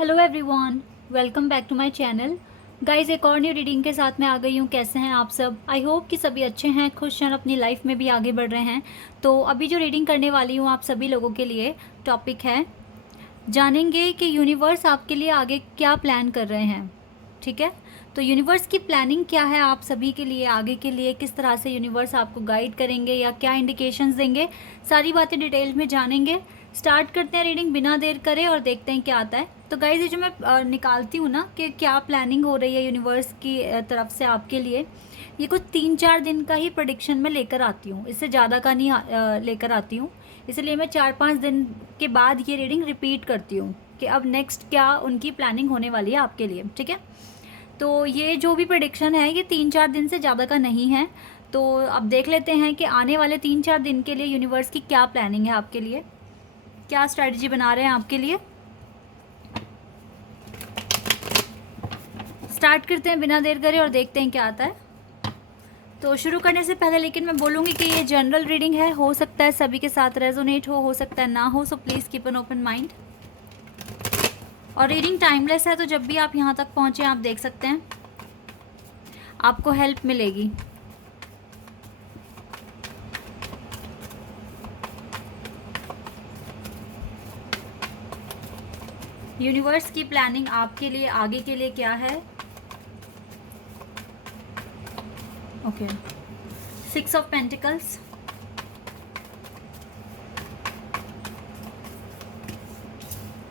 Hello everyone, welcome back to my channel. Guys, एक और new reading के साथ मैं आ गई हूँ। कैसे हैं आप सब? आई होप कि सभी अच्छे हैं, खुश हैं, अपनी लाइफ में भी आगे बढ़ रहे हैं। तो अभी जो रीडिंग करने वाली हूँ आप सभी लोगों के लिए, टॉपिक है जानेंगे कि यूनिवर्स आपके लिए आगे क्या प्लान कर रहे हैं। ठीक है, तो यूनिवर्स की प्लानिंग क्या है आप सभी के लिए, आगे के लिए किस तरह से यूनिवर्स आपको गाइड करेंगे या क्या इंडिकेशंस देंगे, सारी बातें डिटेल में जानेंगे। स्टार्ट करते हैं रीडिंग बिना देर करे और देखते हैं क्या आता है। तो गाइज, ये जो मैं निकालती हूँ ना कि क्या प्लानिंग हो रही है यूनिवर्स की तरफ से आपके लिए, ये कुछ 3-4 दिन का ही प्रोडिक्शन में लेकर आती हूँ, इससे ज़्यादा का नहीं लेकर आती हूँ। इसलिए मैं 4-5 दिन के बाद ये रीडिंग रिपीट करती हूँ कि अब नेक्स्ट क्या उनकी प्लानिंग होने वाली है आपके लिए। ठीक है, तो ये जो भी प्रेडिक्शन है ये 3-4 दिन से ज़्यादा का नहीं है। तो अब देख लेते हैं कि आने वाले 3-4 दिन के लिए यूनिवर्स की क्या प्लानिंग है आपके लिए, क्या स्ट्रैटेजी बना रहे हैं आपके लिए। स्टार्ट करते हैं बिना देर करे और देखते हैं क्या आता है। तो शुरू करने से पहले लेकिन मैं बोलूँगी कि ये जनरल रीडिंग है, हो सकता है सभी के साथ रेजोनेट हो सकता है ना हो, so please keep an open mind. और रीडिंग टाइमलेस है, तो जब भी आप यहाँ तक पहुँचे आप देख सकते हैं, आपको हेल्प मिलेगी। यूनिवर्स की प्लानिंग आपके लिए आगे के लिए क्या है। Okay, 6 of pentacles,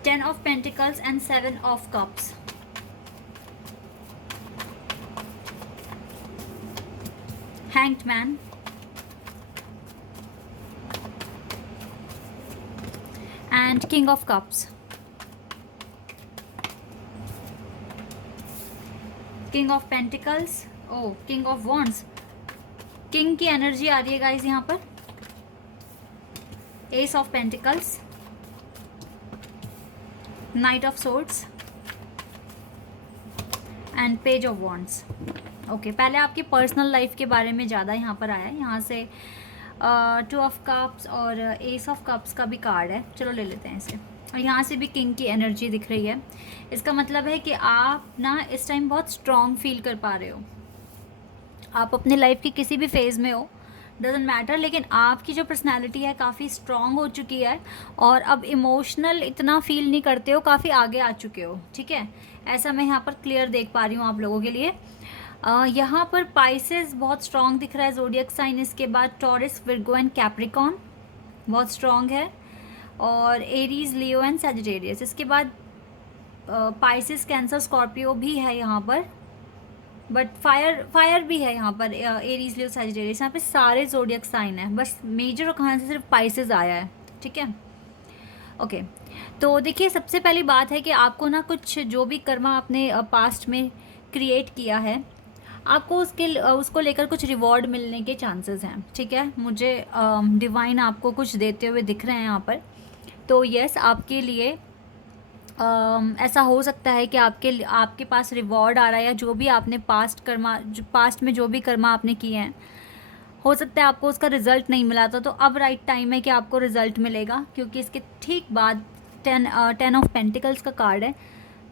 10 of Pentacles and 7 of Cups. Hanged Man. And King of Cups. King of Pentacles. Oh, King of Wands. King की एनर्जी आ रही है गाइज यहाँ पर. Ace of Pentacles. Knight of Swords. And page of wands. Okay, पहले आपकी personal life के बारे में ज़्यादा यहाँ पर आया है. यहाँ से 2 ऑफ कप्स और एस ऑफ कप्स का भी कार्ड है. चलो ले लेते हैं इसे. और यहाँ से भी किंग की एनर्जी दिख रही है. इसका मतलब है कि आप ना इस टाइम बहुत स्ट्रॉन्ग फील कर पा रहे हो. आप अपने लाइफ के किसी भी फेज़ में हो, डजेंट मैटर, लेकिन आपकी जो पर्सनैलिटी है काफ़ी स्ट्रॉन्ग हो चुकी है और अब इमोशनल इतना फील नहीं करते हो, काफ़ी आगे आ चुके हो. ठीक है, ऐसा मैं यहाँ पर क्लियर देख पा रही हूँ आप लोगों के लिए. यहाँ पर पाइसेस बहुत स्ट्रॉन्ग दिख रहा है, ज़ोडिएक साइन. इसके बाद टॉरस, विर्गो एंड कैप्रिकॉन बहुत स्ट्रॉन्ग है. और एरीज, लियो एंड सैजिटेरियस. इसके बाद पाइसेस, कैंसर, स्कॉर्पियो भी है यहाँ पर, बट फायर भी है यहाँ पर. एरीज, लियो, सैजिटेरियस, यहाँ पे सारे ज़ोडिएक साइन है. बस मेजर और कहाँ से सिर्फ पाइसेस आया है. ठीक है, ओके. तो देखिए, सबसे पहली बात है कि आपको ना कुछ जो भी कर्मा आपने पास्ट में क्रिएट किया है, आपको उसको लेकर कुछ रिवॉर्ड मिलने के चांसेस हैं. ठीक है, मुझे डिवाइन आपको कुछ देते हुए दिख रहे हैं यहाँ पर. तो यस, आपके लिए ऐसा हो सकता है कि आपके पास रिवॉर्ड आ रहा है, या जो भी आपने पास्ट में जो भी कर्मा आपने किए हैं, हो सकता है आपको उसका रिज़ल्ट नहीं मिला था. तो अब राइट टाइम है कि आपको रिज़ल्ट मिलेगा, क्योंकि इसके ठीक बाद 10 ऑफ पेंटिकल्स का कार्ड है,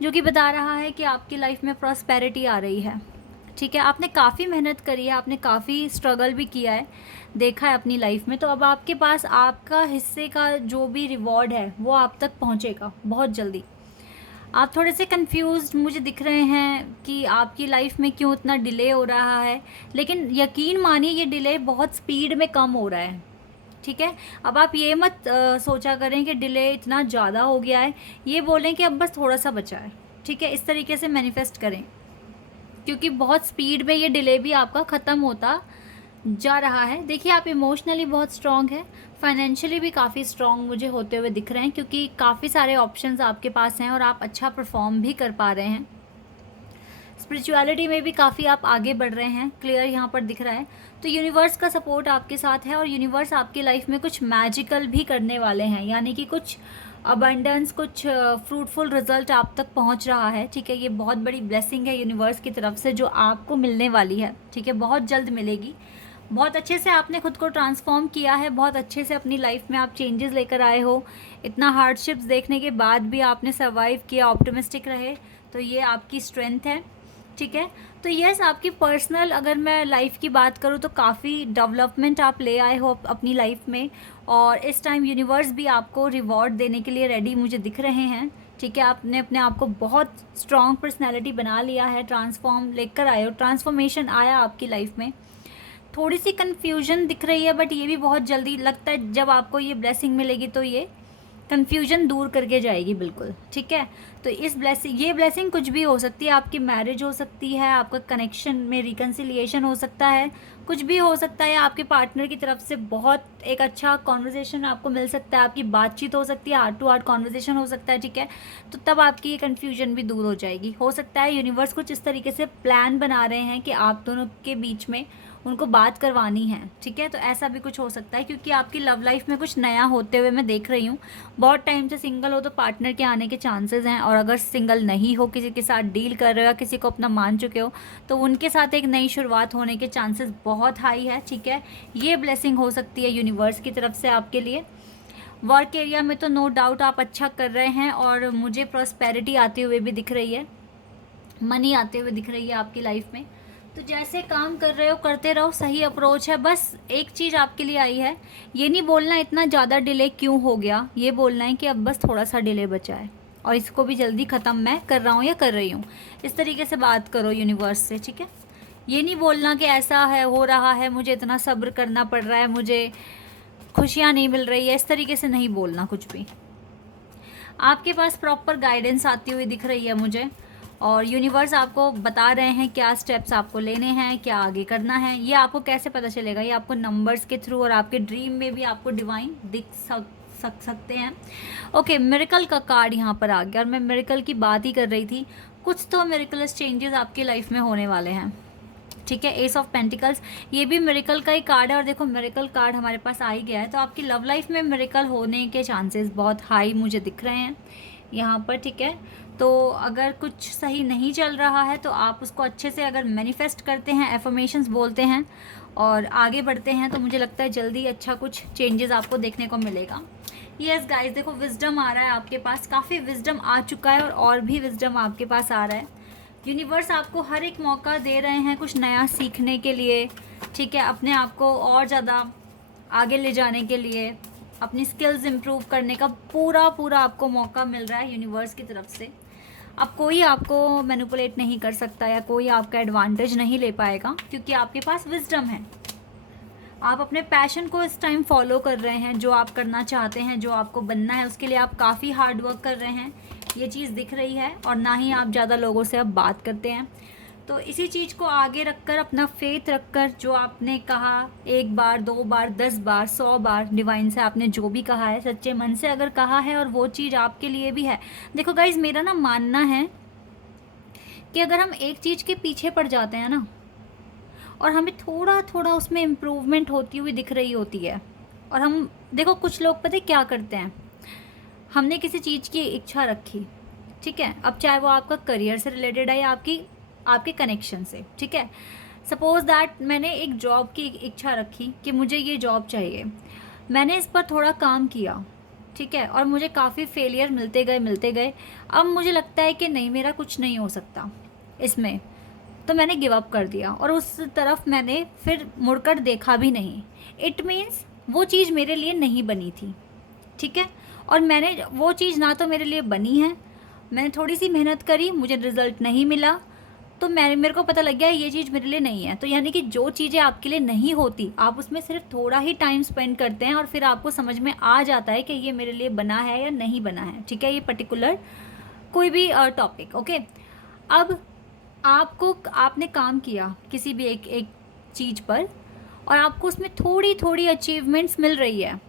जो कि बता रहा है कि आपकी लाइफ में प्रॉस्पेरिटी आ रही है. ठीक है, आपने काफ़ी मेहनत करी है, आपने काफ़ी स्ट्रगल भी किया है, देखा है अपनी लाइफ में. तो अब आपके पास आपका हिस्से का जो भी रिवॉर्ड है वो आप तक पहुंचेगा बहुत जल्दी. आप थोड़े से कंफ्यूज्ड मुझे दिख रहे हैं कि आपकी लाइफ में क्यों इतना डिले हो रहा है, लेकिन यकीन मानिए ये डिले बहुत स्पीड में कम हो रहा है. ठीक है, अब आप ये मत सोचा करें कि डिले इतना ज़्यादा हो गया है, ये बोलें कि अब बस थोड़ा सा बचा है. ठीक है, इस तरीके से मैनिफेस्ट करें, क्योंकि बहुत स्पीड में ये डिले भी आपका ख़त्म होता जा रहा है. देखिए, आप इमोशनली बहुत स्ट्रॉन्ग है, फाइनेंशियली भी काफ़ी स्ट्रॉन्ग मुझे होते हुए दिख रहे हैं, क्योंकि काफ़ी सारे ऑप्शंस आपके पास हैं और आप अच्छा परफॉर्म भी कर पा रहे हैं. स्पिरिचुअलिटी में भी काफ़ी आप आगे बढ़ रहे हैं, क्लियर यहाँ पर दिख रहा है. तो यूनिवर्स का सपोर्ट आपके साथ है और यूनिवर्स आपकी लाइफ में कुछ मैजिकल भी करने वाले हैं, यानी कि कुछ अबंडेंस, कुछ फ्रूटफुल रिजल्ट आप तक पहुंच रहा है. ठीक है, ये बहुत बड़ी ब्लेसिंग है यूनिवर्स की तरफ से जो आपको मिलने वाली है. ठीक है, बहुत जल्द मिलेगी. बहुत अच्छे से आपने खुद को ट्रांसफॉर्म किया है, बहुत अच्छे से अपनी लाइफ में आप चेंजेस लेकर आए हो। इतना हार्डशिप्स देखने के बाद भी आपने सर्वाइव किया, ऑप्टिमिस्टिक रहे, तो ये आपकी स्ट्रेंथ है। ठीक है, तो यस, आपकी पर्सनल अगर मैं लाइफ की बात करूँ तो काफ़ी डेवलपमेंट आप ले आए हो अपनी लाइफ में, और इस टाइम यूनिवर्स भी आपको रिवॉर्ड देने के लिए रेडी मुझे दिख रहे हैं। ठीक है, आपने अपने आप को बहुत स्ट्रॉन्ग पर्सनैलिटी बना लिया है, ट्रांसफॉर्म लेकर आए हो, ट्रांसफॉर्मेशन आया आपकी लाइफ में। थोड़ी सी कन्फ्यूजन दिख रही है, बट ये भी बहुत जल्दी लगता है जब आपको ये ब्लेसिंग मिलेगी तो ये कन्फ्यूजन दूर करके जाएगी बिल्कुल। ठीक है, तो ये ब्लेसिंग कुछ भी हो सकती है, आपकी मैरिज हो सकती है, आपका कनेक्शन में रिकन्सिलिएशन हो सकता है, कुछ भी हो सकता है, आपके पार्टनर की तरफ से बहुत एक अच्छा कॉन्वर्जेसन आपको मिल सकता है, आपकी बातचीत हो सकती है, हार्ट टू हार्ट कॉन्वर्जेसन हो सकता है। ठीक है, तो तब आपकी ये कन्फ्यूजन भी दूर हो जाएगी। हो सकता है यूनिवर्स कुछ इस तरीके से प्लान बना रहे हैं कि आप दोनों के बीच में उनको बात करवानी है। ठीक है, तो ऐसा भी कुछ हो सकता है, क्योंकि आपकी लव लाइफ में कुछ नया होते हुए मैं देख रही हूँ। बहुत टाइम से सिंगल हो तो पार्टनर के आने के चांसेस हैं, और अगर सिंगल नहीं हो, किसी के साथ डील कर रहे हो या किसी को अपना मान चुके हो, तो उनके साथ एक नई शुरुआत होने के चांसेस बहुत हाई है। ठीक है, ये ब्लेसिंग हो सकती है यूनिवर्स की तरफ से आपके लिए। वर्क एरिया में तो नो डाउट आप अच्छा कर रहे हैं, और मुझे प्रॉस्पेरिटी आते हुए भी दिख रही है, मनी आते हुए दिख रही है आपकी लाइफ में। तो जैसे काम कर रहे हो करते रहो, सही अप्रोच है। बस एक चीज़ आपके लिए आई है, ये नहीं बोलना इतना ज़्यादा डिले क्यों हो गया, ये बोलना है कि अब बस थोड़ा सा डिले बचा है और इसको भी जल्दी ख़त्म मैं कर रहा हूँ या कर रही हूँ। इस तरीके से बात करो यूनिवर्स से। ठीक है, ये नहीं बोलना कि ऐसा है, हो रहा है, मुझे इतना सब्र करना पड़ रहा है, मुझे खुशियाँ नहीं मिल रही है, इस तरीके से नहीं बोलना कुछ भी। आपके पास प्रॉपर गाइडेंस आती हुई दिख रही है मुझे, और यूनिवर्स आपको बता रहे हैं क्या स्टेप्स आपको लेने हैं, क्या आगे करना है। ये आपको कैसे पता चलेगा, ये आपको नंबर्स के थ्रू और आपके ड्रीम में भी आपको डिवाइन दिख सकते हैं। ओके, मिरेकल का कार्ड यहाँ पर आ गया, और मैं मिरेकल की बात ही कर रही थी। कुछ तो मिरेकलस चेंजेस आपकी लाइफ में होने वाले हैं। ठीक है, एस ऑफ पेंटिकल्स, ये भी मिरेकल का ही कार्ड है, और देखो मिरेकल कार्ड हमारे पास आ ही गया है, तो आपकी लव लाइफ में मिरेकल होने के चांसेस बहुत हाई मुझे दिख रहे हैं यहाँ पर। ठीक है, तो अगर कुछ सही नहीं चल रहा है तो आप उसको अच्छे से अगर मैनिफेस्ट करते हैं, एफर्मेशंस बोलते हैं और आगे बढ़ते हैं, तो मुझे लगता है जल्दी अच्छा कुछ चेंजेस आपको देखने को मिलेगा। यस गाइस, देखो विजडम आ रहा है आपके पास, काफ़ी विजडम आ चुका है, और भी विजडम आपके पास आ रहा है। यूनिवर्स आपको हर एक मौका दे रहे हैं कुछ नया सीखने के लिए। ठीक है, अपने आप को और ज़्यादा आगे ले जाने के लिए, अपनी स्किल्स इम्प्रूव करने का पूरा आपको मौका मिल रहा है यूनिवर्स की तरफ से। अब कोई आपको मैनिपुलेट नहीं कर सकता या कोई आपका एडवांटेज नहीं ले पाएगा, क्योंकि आपके पास विजडम है। आप अपने पैशन को इस टाइम फॉलो कर रहे हैं, जो आप करना चाहते हैं, जो आपको बनना है, उसके लिए आप काफ़ी हार्ड वर्क कर रहे हैं, ये चीज़ दिख रही है। और ना ही आप ज़्यादा लोगों से अब बात करते हैं, तो इसी चीज़ को आगे रखकर, अपना फेथ रखकर, जो आपने कहा 1 बार 2 बार 10 बार 100 बार डिवाइन से आपने जो भी कहा है, सच्चे मन से अगर कहा है और वो चीज़ आपके लिए भी है। देखो गाइज, मेरा ना मानना है कि अगर हम एक चीज़ के पीछे पड़ जाते हैं ना, और हमें थोड़ा थोड़ा उसमें इम्प्रूवमेंट होती हुई दिख रही होती है, और हम देखो कुछ लोग पता है क्या करते हैं, हमने किसी चीज़ की इच्छा रखी, ठीक है, अब चाहे वो आपका करियर से रिलेटेड है या आपके कनेक्शन से। ठीक है, सपोज दैट मैंने एक जॉब की इच्छा रखी कि मुझे ये जॉब चाहिए, मैंने इस पर थोड़ा काम किया, ठीक है, और मुझे काफ़ी फेलियर मिलते गए। अब मुझे लगता है कि नहीं, मेरा कुछ नहीं हो सकता इसमें, तो मैंने गिव अप कर दिया और उस तरफ मैंने फिर मुड़कर देखा भी नहीं। इट मीन्स वो चीज़ मेरे लिए नहीं बनी थी। ठीक है, और मैंने वो चीज़ ना तो मेरे लिए बनी है, मैंने थोड़ी सी मेहनत करी, मुझे रिज़ल्ट नहीं मिला, तो मेरे को पता लग गया ये चीज़ मेरे लिए नहीं है। तो यानी कि जो चीज़ें आपके लिए नहीं होती, आप उसमें सिर्फ थोड़ा ही टाइम स्पेंड करते हैं और फिर आपको समझ में आ जाता है कि ये मेरे लिए बना है या नहीं बना है। ठीक है, ये पर्टिकुलर कोई भी टॉपिक। ओके, अब आपने काम किया किसी भी एक चीज़ पर, और आपको उसमें थोड़ी थोड़ी अचीवमेंट्स मिल रही है।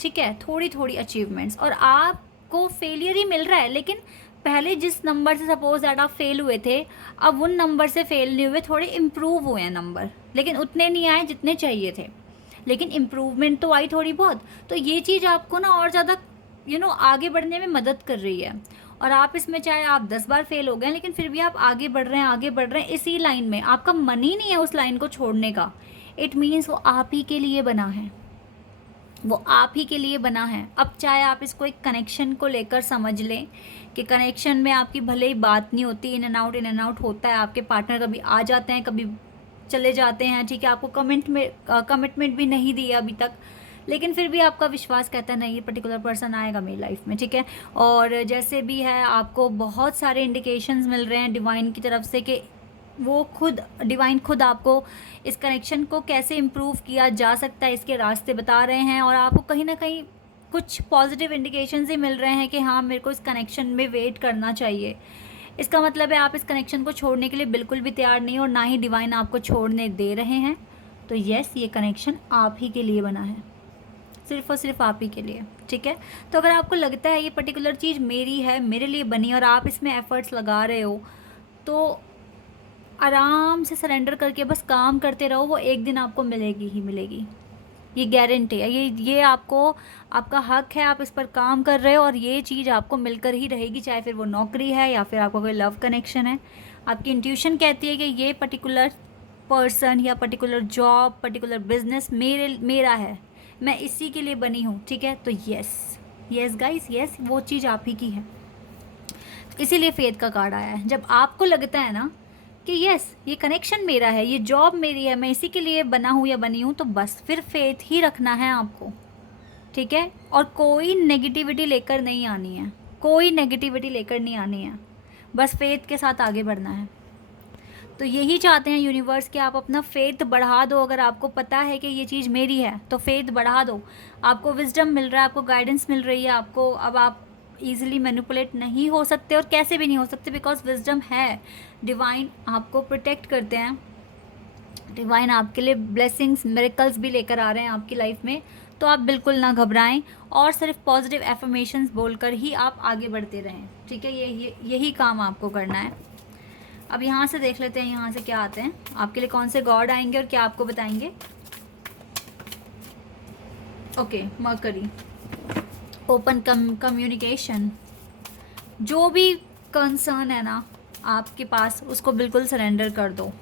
ठीक है, थोड़ी थोड़ी अचीवमेंट्स, और आपको फेलियर ही मिल रहा है, लेकिन पहले जिस नंबर से सपोज दैट आप फेल हुए थे, अब उन नंबर से फेल नहीं हुए, थोड़े इम्प्रूव हुए हैं नंबर, लेकिन उतने नहीं आए जितने चाहिए थे, लेकिन इम्प्रूवमेंट तो आई थोड़ी बहुत। तो ये चीज़ आपको ना और ज़्यादा आगे बढ़ने में मदद कर रही है। और आप इसमें चाहे आप 10 बार फेल हो गए, लेकिन फिर भी आप आगे बढ़ रहे हैं इसी लाइन में, आपका मन ही नहीं है उस लाइन को छोड़ने का। इट मीन्स वो आप ही के लिए बना है, वो आप ही के लिए बना है। अब चाहे आप इसको एक कनेक्शन को लेकर समझ लें कि कनेक्शन में आपकी भले ही बात नहीं होती, इन एंड आउट होता है, आपके पार्टनर कभी आ जाते हैं कभी चले जाते हैं, ठीक है, आपको कमिटमेंट भी नहीं दी अभी तक, लेकिन फिर भी आपका विश्वास कहता है नहीं ये पर्टिकुलर पर्सन आएगा मेरी लाइफ में, ठीक है। और जैसे भी है आपको बहुत सारे इंडिकेशंस मिल रहे हैं डिवाइन की तरफ से कि वो खुद डिवाइन खुद आपको इस कनेक्शन को कैसे इम्प्रूव किया जा सकता है इसके रास्ते बता रहे हैं, और आपको कहीं ना कहीं कुछ पॉजिटिव इंडिकेशंस ही मिल रहे हैं कि हाँ मेरे को इस कनेक्शन में वेट करना चाहिए। इसका मतलब है आप इस कनेक्शन को छोड़ने के लिए बिल्कुल भी तैयार नहीं, और ना ही डिवाइन आपको छोड़ने दे रहे हैं। तो यस, ये कनेक्शन आप ही के लिए बना है, सिर्फ और सिर्फ आप ही के लिए, ठीक है। तो अगर आपको लगता है ये पर्टिकुलर चीज़ मेरी है, मेरे लिए बनी, और आप इसमें एफर्ट्स लगा रहे हो, तो आराम से सरेंडर करके बस काम करते रहो, वो एक दिन आपको मिलेगी ही मिलेगी, ये गारंटी है। ये आपको, आपका हक है, आप इस पर काम कर रहे हो, और ये चीज़ आपको मिलकर ही रहेगी, चाहे फिर वो नौकरी है या फिर आपका कोई लव कनेक्शन है। आपकी इंट्यूशन कहती है कि ये पर्टिकुलर पर्सन या पर्टिकुलर जॉब, पर्टिकुलर बिजनेस मेरा है, मैं इसी के लिए बनी हूँ, ठीक है। तो यस गाइस, यस, वो चीज़ आप ही की है। इसीलिए फेथ का कार्ड आया है। जब आपको लगता है ना कि यस ये कनेक्शन मेरा है, ये जॉब मेरी है, मैं इसी के लिए बना हूँ या बनी हूँ, तो बस फिर फेथ ही रखना है आपको, ठीक है। और कोई नेगेटिविटी लेकर नहीं आनी है, कोई नेगेटिविटी लेकर नहीं आनी है, बस फेथ के साथ आगे बढ़ना है। तो यही चाहते हैं यूनिवर्स कि आप अपना फेथ बढ़ा दो। अगर आपको पता है कि ये चीज़ मेरी है तो फेथ बढ़ा दो। आपको विजडम मिल रहा है, आपको गाइडेंस मिल रही है, आपको अब आप ईजिली मैनिपुलेट नहीं हो सकते, और कैसे भी नहीं हो सकते, बिकॉज विजडम है। डिवाइन आपको प्रोटेक्ट करते हैं, डिवाइन आपके लिए ब्लेसिंग्स, मिरेकल्स भी लेकर आ रहे हैं आपकी लाइफ में। तो आप बिल्कुल ना घबराएं, और सिर्फ पॉजिटिव एफर्मेशंस बोलकर ही आप आगे बढ़ते रहें, ठीक है। यही काम आपको करना है। अब यहाँ से देख लेते हैं यहाँ से क्या आते हैं आपके लिए, कौन से गॉड आएंगे और क्या आपको बताएंगे। Okay, mercury, open communication. जो भी कंसर्न है ना आपके पास, उसको बिल्कुल सरेंडर कर दो,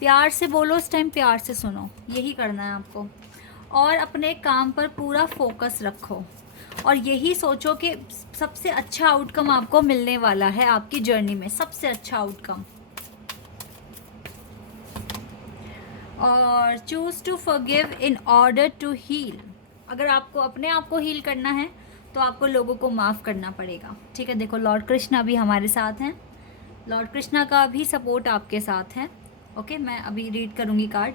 प्यार से बोलो, इस टाइम प्यार से सुनो, यही करना है आपको। और अपने काम पर पूरा फोकस रखो, और यही सोचो कि सबसे अच्छा आउटकम आपको मिलने वाला है आपकी जर्नी में, सबसे अच्छा आउटकम। और choose to forgive in order to heal. अगर आपको अपने आप को हील करना है तो आपको लोगों को माफ़ करना पड़ेगा, ठीक है। देखो लॉर्ड कृष्णा भी हमारे साथ हैं, लॉर्ड कृष्णा का भी सपोर्ट आपके साथ है। ओके, मैं अभी रीड करूँगी कार्ड।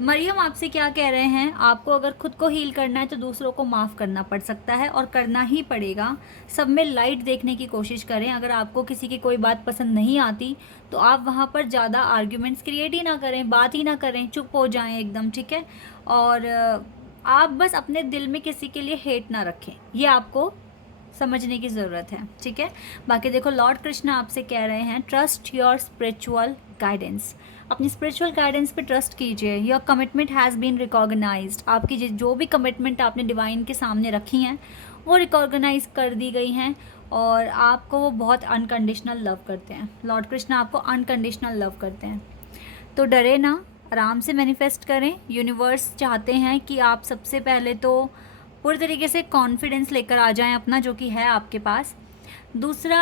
मरियम आपसे क्या कह रहे हैं, आपको अगर खुद को हील करना है तो दूसरों को माफ़ करना पड़ सकता है, और करना ही पड़ेगा। सब में लाइट देखने की कोशिश करें। अगर आपको किसी की कोई बात पसंद नहीं आती तो आप वहाँ पर ज़्यादा आर्ग्यूमेंट्स क्रिएट ही ना करें, बात ही ना करें, चुप हो जाएं एकदम, ठीक है। और आप बस अपने दिल में किसी के लिए हेट ना रखें, ये आपको समझने की ज़रूरत है, ठीक है। बाकी देखो लॉर्ड कृष्णा आपसे कह रहे हैं ट्रस्ट योर स्पिरिचुअल गाइडेंस। अपनी स्पिरिचुअल गाइडेंस पे ट्रस्ट कीजिए। Your commitment has been recognised. आपकी जो भी कमिटमेंट आपने डिवाइन के सामने रखी हैं वो रिकॉग्नाइज कर दी गई हैं, और आपको वो बहुत अनकंडीशनल लव करते हैं। लॉर्ड कृष्णा आपको अनकंडीशनल लव करते हैं। तो डरे ना, आराम से मैनिफेस्ट करें। यूनिवर्स चाहते हैं कि आप सबसे पहले तो पूरी तरीके से कॉन्फिडेंस लेकर आ जाएं अपना, जो कि है आपके पास। दूसरा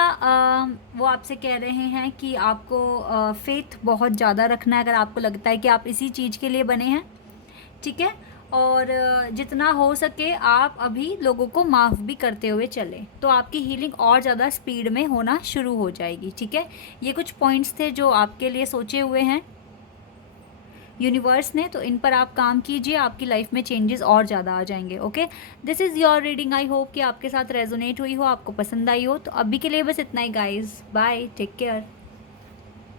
वो आपसे कह रहे हैं कि आपको फेथ बहुत ज़्यादा रखना है, अगर आपको लगता है कि आप इसी चीज़ के लिए बने हैं, ठीक है। और जितना हो सके आप अभी लोगों को माफ़ भी करते हुए चलें, तो आपकी हीलिंग और ज़्यादा स्पीड में होना शुरू हो जाएगी, ठीक है। ये कुछ पॉइंट्स थे जो आपके लिए सोचे हुए हैं यूनिवर्स ने, तो इन पर आप काम कीजिए, आपकी लाइफ में चेंजेस और ज़्यादा आ जाएंगे। Okay, this is your reading. I hope कि आपके साथ रेजोनेट हुई हो, आपको पसंद आई हो। तो अभी के लिए बस इतना ही गाइज, बाय, टेक केयर।